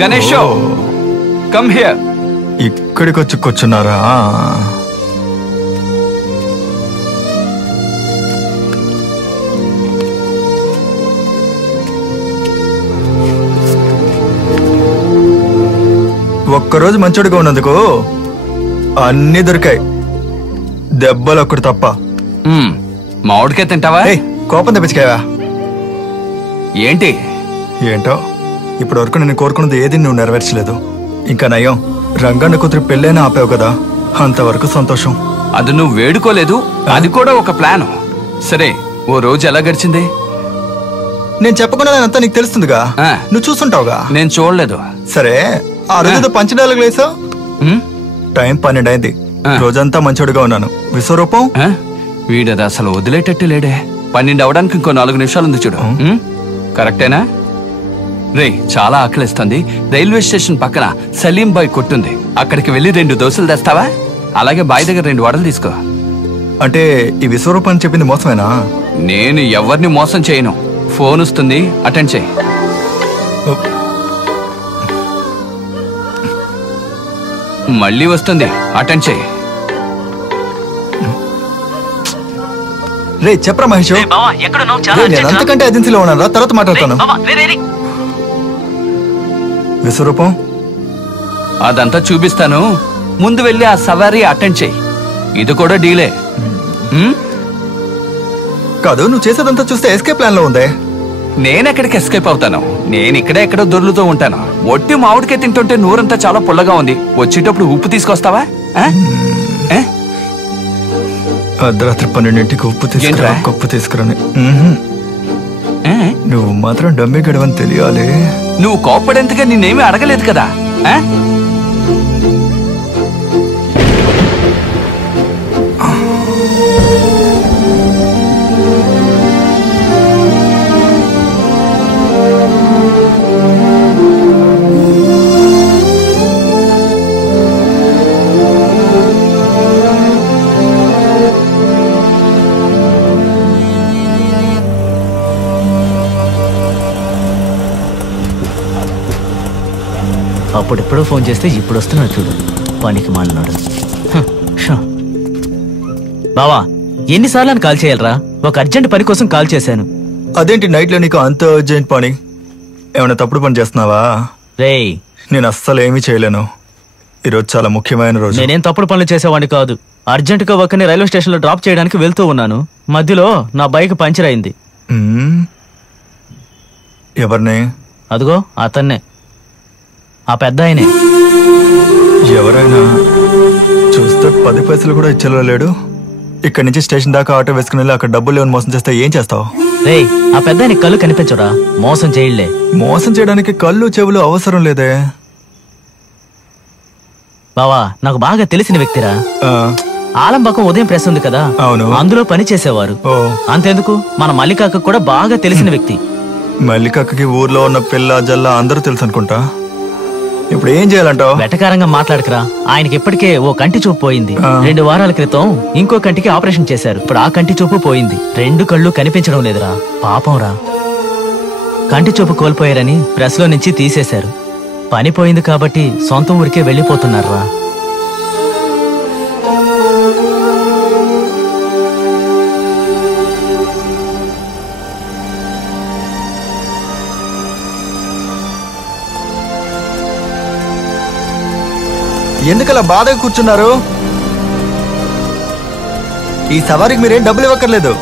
Ganesh come here. ఇక్కడికి వచ్చి కూర్చున్నారా? ఒక్కరోజు మంచోడిగా ఉన్నందుకు అన్ని దొరికాయి, దెబ్బలు ఒక్కటి తప్ప. మామిడికాయ తింటావా? కోపం తెప్పించుకావా? ఏంటి? ఏంటో ఇప్పటి వరకు నేను కోరుకున్నది ఏది నువ్వు నెరవేర్చలేదు. ఇంకా నయం, రంగన్న కూతురు పెళ్ళైనా ఆపావు కదా, అంతవరకు సంతోషం. అది నువ్వు వేడుకోలేదు, అది కూడా ఒక ప్లాన్. సరే, ఓ రోజు ఎలా గడిచింది? నేను చెప్పకుండా అంతా నీకు తెలుస్తుందిగా, నువ్వు చూస్తుంటావుగా. నేను చూడలేదు. సరే, ఆ రోజు పంచడాలకు లేసావు. టైం 12 అయింది, రోజంతా మంచోడిగా ఉన్నాను. విశ్వరూపం వీడది అసలు వదిలేటట్టు లేడే. 12 అవడానికి ఇంకో 4 నిమిషాలు ఉంది చూడు. కరెక్టేనా? రే, చాలా ఆకలిస్తుంది. రైల్వే స్టేషన్ పక్కన సలీం బాయ్ కొట్టుంది, అక్కడికి వెళ్ళి 2 దోశలు తెస్తావా? అలాగే బాయ్ దగ్గర 2 వడలు తీసుకో. అంటే ఈ విశ్వరూపం చెప్పింది మోసమేనా? నేను ఎవరిని మోసం చేయను. ఫోన్ వస్తుంది, అటెండ్ చేయి. మళ్ళీ వస్తుంది, అటెండ్ చేయి. రే చెప్పరా మహేష్, నేను అంతకంటే ఏజెన్సీలో ఉన్నారా, తర్వాత మాట్లాడతాను. విశ్వరూపం, అదంతా చూపిస్తాను, ముందు వెళ్ళి ఆ సవారీ అటెండ్ చేయి. ఇది కూడా డీలే కాదు. నువ్వు చేసేదంతా చూస్తే ఎస్కేప్ ప్లాన్ లో ఉందే. నేనెక్కడికి ఎస్కేప్ అవుతాను? నేను ఇక్కడే ఎక్కడో దొర్లుతూ ఉంటాను. ఒట్టి మామిడికాయ తింటుంటే నూరంతా చాలా పుల్లగా ఉంది. వచ్చేటప్పుడు ఉప్పు తీసుకొస్తావా? అర్ధరాత్రి 12ంటికి ఉప్పు తీసుకురా, కప్పు తీసుకురాని. నువ్వు మాత్రం డమ్మి గడవని తెలియాలి. నువ్వు కోప్పడేంతగా నిన్నేమీ అడగలేదు కదా. అప్పుడెప్పుడో ఫోన్ చేస్తే ఇప్పుడు వస్తున్నాడు చూడు, పనికి మాలినాడు. బావా, ఎన్నిసార్లు కాల్ చేయాలరా? ఒక అర్జెంట్ పని కోసం కాల్ చేశాను. అదేంటి నైట్ లో నీకు అంత అర్జెంట్ పని? ఏమైనా తప్పుడు పని చేస్తున్నావా? రేయ్, నేను అస్సలు ఏమీ చేయలేను. ఈరోజు చాలా ముఖ్యమైన రోజు. నేనేం తప్పుడు పనులు చేసేవాడిని కాదు. అర్జెంట్ గా ఒకరిని రైల్వే స్టేషన్ లో డ్రాప్ చేయడానికి వెళ్తూ ఉన్నాను. మధ్యలో నా బైక్ పంచర్ అయింది. ఎవరిని? అదిగో అతన్నే, ఆ పెద్ద ఆయనే. ఎవరైనా చూస్తే 10 పైసలు కూడా ఇచ్చేలా లేడు. ఇక్కడి నుంచి స్టేషన్ దాకా ఆటో వేసుకుని వెళ్ళి అక్కడ డబ్బులు లేవని మోసం చేస్తే ఏం చేస్తావు? రేయ్, ఆ పెద్ద ఆయన కళ్ళు కనిపించడా? మోసం చేయలే. మోసం చేయడానికి కళ్ళు చెవులు అవసరం లేదే. బావా, నాకు బాగా తెలిసిన వ్యక్తిరా. ఆలంబకం ఉదయం ప్రెస్ ఉంది కదా, అవును, అందులో పని చేసేవారు. అంతెందుకు, మన మల్లికాకు కూడా బాగా తెలిసిన వ్యక్తి. మల్లికాకి ఊర్లో ఉన్న పిల్ల జల్ల అందరూ తెలుసు అనుకుంటా. ఇప్పుడు ఏం చేయాలంటావు? వెటకారంగా మాట్లాడకరా. ఆయనకి ఇప్పటికే ఓ కంటి చూపు పోయింది. 2 వారాల క్రితం ఇంకో కంటికి ఆపరేషన్ చేశారు. ఇప్పుడు ఆ కంటి చూపు పోయింది. 2 కళ్ళు కనిపించడం లేదురా. పాపం రా, కంటి చూపు కోల్పోయారని ప్రెస్ లో నుంచి తీసేశారు. పని పోయింది కాబట్టి సొంత ఊరికే వెళ్ళిపోతున్నారా. ఎందుకలా బాధగా కూర్చున్నారు? ఈ సవారీకి మీరేం డబ్బులు ఇవ్వక్కర్లేదు.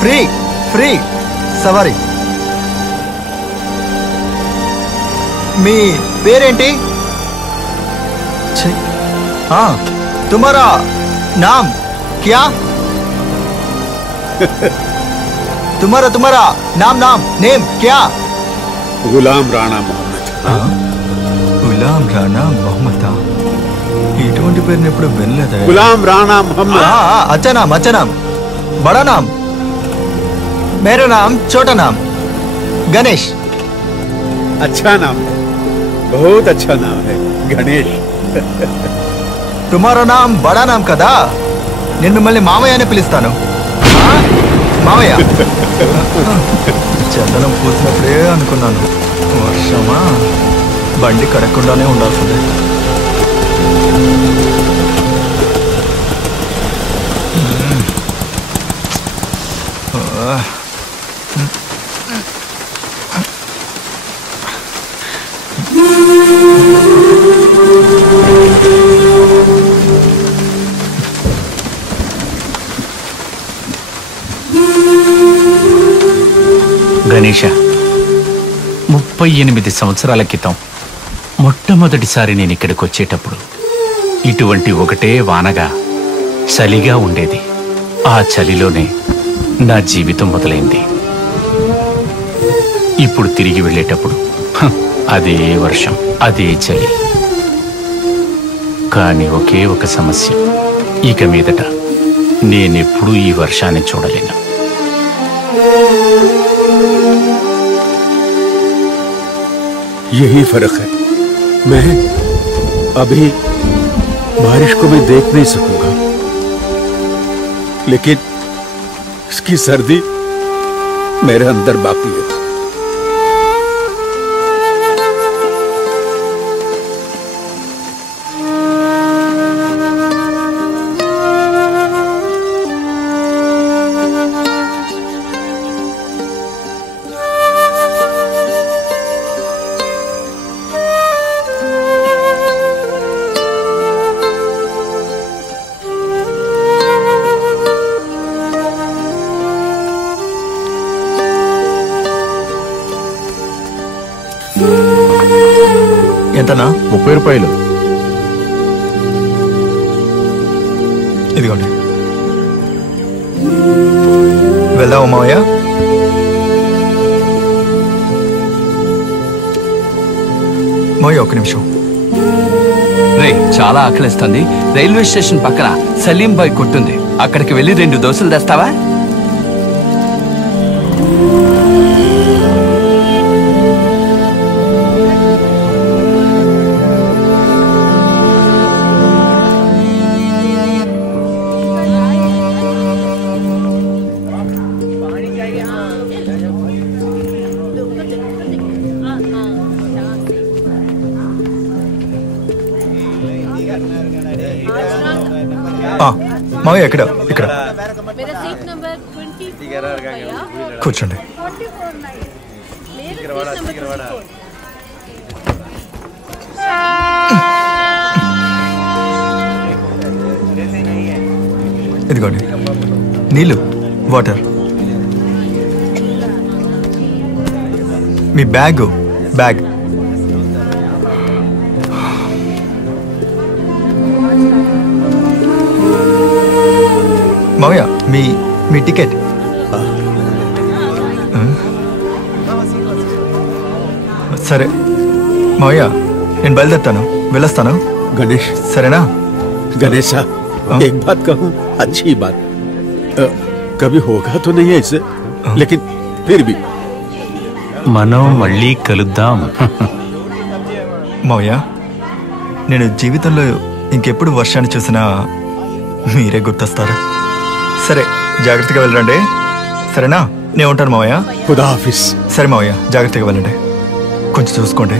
ఫ్రీ ఫ్రీ సవారీ. మీ పేరేంటి? తుమారా నామ్ క్యా? తుమారా నామ్ నేమ్ క్యా? గులాం రాణా మొహమ్మద్. గులాం రాణా మొహమ్మద్? ఇటువంటి పేరుని ఎప్పుడు వినలేదా? గులాం రాణా మొహమ్మద్. अच्छा नाम बड़ा नाम. मेरा नाम छोटा नाम गणेश. अच्छा नाम है, बहुत अच्छा नाम है गणेश. तुम्हारा नाम बड़ा नाम కదా. నేను మిమ్మల్ని మామయ్య అని పిలుస్తాను. మామయ్య. చందనం పూసినప్పుడే అనుకున్నాను వర్షమా. బండి కడగకుండానే ఉండాల్సిందే. గణేష, 38 సంవత్సరాల క్రితం మొట్టమొదటిసారి నేను ఇక్కడికి వచ్చేటప్పుడు ఇటువంటి ఒకటే వానగా చలిగా ఉండేది. ఆ చలిలోనే నా జీవితం మొదలైంది. ఇప్పుడు తిరిగి వెళ్ళేటప్పుడు అదే వర్షం, అదే చలి. కానీ ఒకే ఒక సమస్య, ఇక మీదట నేనెప్పుడూ ఈ వర్షాన్ని చూడలేను. यही फर्क है। मैं अभी बारिश को मैं देख नहीं सकूंगा, लेकिन इसकी सर्दी मेरे अंदर बाकी है। ఎంతనా? 30 రూపాయలు. ఇదిగోండి. వెళ్దామా మావయ్య? మావయ్య ఒక్క నిమిషం. రే చాలా ఆకలిస్తుంది. రైల్వే స్టేషన్ పక్కన సలీం బాయ్ కొట్టుంది, అక్కడికి వెళ్ళి 2 దోశలు తెస్తావా? మావయ్య ఇక్కడ ఇక్కడ मेरा सीट नंबर 24 కూర్చోండి. ఇదిగోండి నీళ్ళు, వాటర్. మీ బ్యాగ్ మావయ్య మీ టికెట్. సరే మావయ్య, నేను బయలుదేరుతాను, వెళ్ళొస్తాను. गणेश, సరేనా? गणेशा, एक बात कहूं, अच्छी बात। कभी होगा तो नहीं है इससे, लेकिन फिर भी మనం మళ్ళీ కలుద్దాం. మావయ్య, నేను జీవితంలో ఇంకెప్పుడు వర్షాన్ని చూసినా మీరే గుర్తొస్తారు. సరే జాగ్రత్తగా వెళ్ళండి, సరేనా? నేను ఉంటాను మావయ్య. खुदा हाफिज। సరే మావయ్య, జాగ్రత్తగా వెళ్ళండి, కొంచెం చూసుకోండి.